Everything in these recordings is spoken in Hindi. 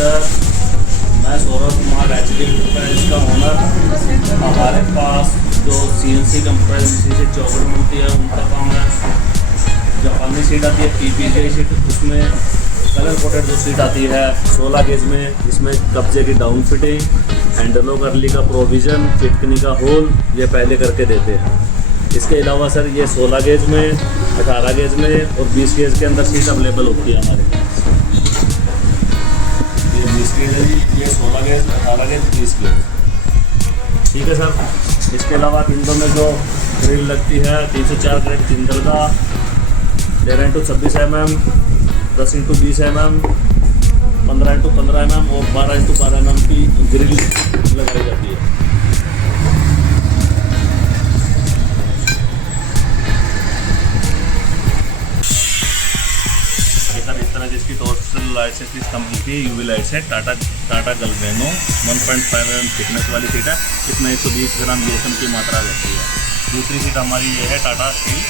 सर, मैं सौरभ कुमार एचडी एंटरप्राइज का ओनर। हमारे पास जो सीएनसी कंप्रेस मशीन से चौखट बनती है उनका काम है। जापानी सीट आती है पीपीजे सीट, उसमें कलर कोटेड जो सीट आती है 16 गेज में, जिसमें कब्जे की डाउन फिटिंग, हैंडलो करली का प्रोविज़न, चिटकनी का होल ये पहले करके देते हैं। इसके अलावा सर ये 16 गेज में, 18 गेज में और 20 गेज के अंदर सीट अवेलेबल होती है हमारे पास। ये 20 गेज है जी, ये 16 गेज, 18 गेज, 20 गेज। ठीक है सर। इसके अलावा विंडो में जो ग्रिल लगती है 304 ग्रेड जिंदल का, 13x26 mm, 10x20 mm, 15x15 mm और 12x12 mm की ग्रिल लगाई जाती है। इस तरह जिसकी टोटल लाइट से इस कंपनी की यूवी लाइट से टाटा गलवेनो 1.5 mm थिकनेस वाली सीट है। इसमें 120 ग्राम जीएसएम की मात्रा रहती है। दूसरी सीट हमारी ये है टाटा स्टील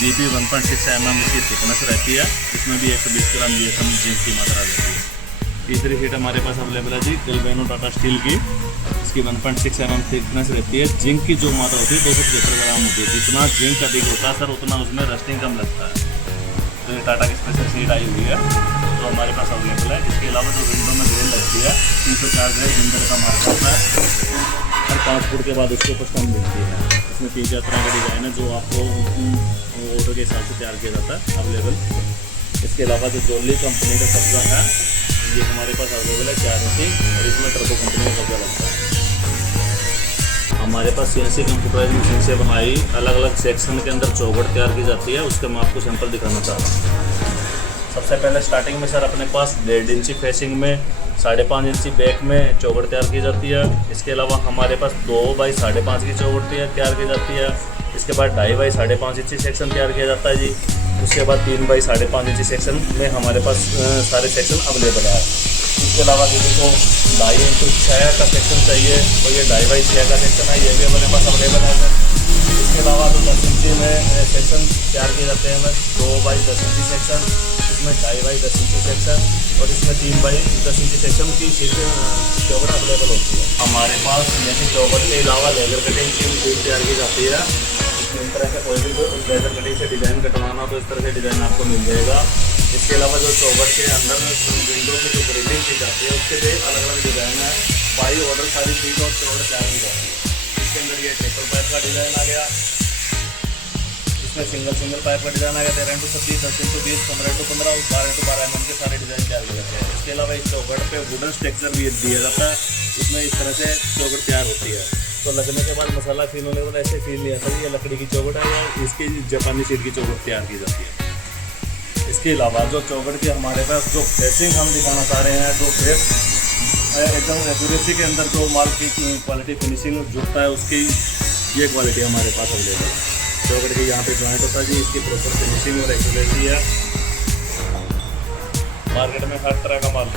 जीपी 1.6 mm इसकी थिकनेस रहती है। इसमें भी 120 ग्राम जीएसएम जिंक की मात्रा रहती है। तीसरी सीट हमारे पास अवेलेबल है जी गलवेनो टाटा स्टील की, इसकी 1.6 mm थिकनेस रहती है। जिंक की जो मात्रा होती है 275 ग्राम होती है। जितना जिंक अधिक होता है सर उतना उसमें रस्टिंग कम लगता है। तो ये टाटा की स्पेशल सीट आई हुई है तो हमारे पास अवेलेबल है। इसके अलावा जो विंडो में ग्रिल लगती है 304 ग्रेड जिंदल का मार्क होता है और 5 फुट के बाद उसके ऊपर कम मिलती है। इसमें 3-4 तरह का डिज़ाइन है जो आपको ऑर्डर के हिसाब से तैयार किया जाता है अवेलेबल। इसके अलावा जो जोली कंपनी का कब्जा है ये हमारे पास अवेलेबल है 4 इंची और इसमें टर्बो कंपनी का कब्जा लगता है। हमारे पास सीएनसी कंप्यूटराइज मशीन से बनाई अलग अलग सेक्शन के अंदर चौखट तैयार की जाती है। उसके मैं आपको सैंपल दिखाना चाह रहा हूँ। सबसे पहले स्टार्टिंग में सर अपने पास 1.5 इंची फेसिंग में, 5.5 इंची बैक में चौखट तैयार की जाती है। इसके अलावा हमारे पास 2 बाई 5.5 की चौखट तैयार की जाती है। इसके बाद 2.5 बाई 5.5 इंची सेक्शन तैयार किया जाता है जी। उसके बाद 3 बाई 5.5 इंची सेक्शन में हमारे पास सारे सेक्शन अवेलेबल है। इसके अलावा किसी को 2.5 इंटू 6 का सेक्शन चाहिए तो ये 2.5 बाई 6 का सेक्शन है, ये भी अपने पास अवेलेबल है सर। इसके अलावा तो 10 इंची में सेक्शन तैयार किए जाते हैं 2 बाई 10 इंची सेक्शन, इसमें 2.5 बाई 10 इंची सेक्शन और इसमें 3 बाई 10 इंची सेक्शन की चौखट अवेलेबल होती है। हमारे पास जैसे चौखट के अलावा लेज़र कटिंग की मशीन तैयार की जाती है। इस तरह से कोई भी लेज़र कटिंग से डिज़ाइन कटवाना तो इस तरह से डिज़ाइन आपको मिल जाएगा। इसके अलावा जो चौखट के अंदर विंडो की जो ग्रिलिंग की जाती है उसके लिए अलग अलग डिज़ाइन है। बाई ऑर्डर सारी सीट और चौखट तैयार की जाती है। इसके अंदर ये ट्रिपल पाइप का डिज़ाइन आ गया, इसमें सिंगल पाइप का डिज़ाइन आ गया 13x26, 10x20, 15x15 और 12x12 mm के सारे डिज़ाइन तैयार किए जाते हैं। इसके अलावा इस चौखट पे वुडन स्ट्रक्चर भी दिया जाता है, उसमें इस तरह से चौखट तैयार होती है। तो लगने के बाद मसाला फील होने के बाद ऐसे फील नहीं आता ये लकड़ी की चौखट है या इसकी जापानी सीट की चौखट तैयार की जाती है। इसके अलावा जो चौखट के हमारे पास जो फेसिंग हम दिखाना चाह रहे हैं, जो फेस एकदम एक्यूरेसी के अंदर जो माल की क्वालिटी फिनिशिंग जुटता है उसकी ये क्वालिटी हमारे पास अवेलेबल है। चौखट के यहाँ पे जॉइंट होता है जी, इसकी प्रॉपर फिनिशिंग और एक्यूरेसी है। मार्केट में हर तरह का माल